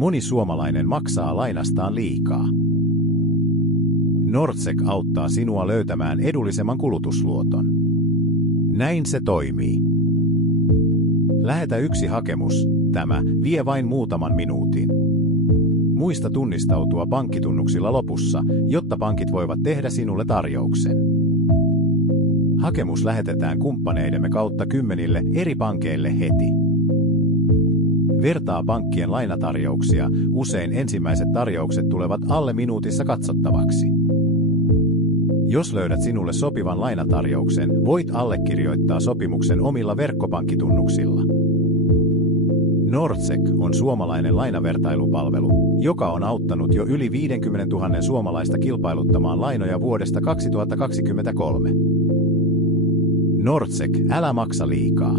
Moni suomalainen maksaa lainastaan liikaa. Nordsec auttaa sinua löytämään edullisemman kulutusluoton. Näin se toimii. Lähetä yksi hakemus. Tämä vie vain muutaman minuutin. Muista tunnistautua pankkitunnuksilla lopussa, jotta pankit voivat tehdä sinulle tarjouksen. Hakemus lähetetään kumppaneidemme kautta 10 eri pankeille heti. Vertaa pankkien lainatarjouksia, usein ensimmäiset tarjoukset tulevat alle minuutissa katsottavaksi. Jos löydät sinulle sopivan lainatarjouksen, voit allekirjoittaa sopimuksen omilla verkkopankkitunnuksilla. Nordsec on suomalainen lainavertailupalvelu, joka on auttanut jo yli 50 000 suomalaista kilpailuttamaan lainoja vuodesta 2023. Nordsec, älä maksa liikaa.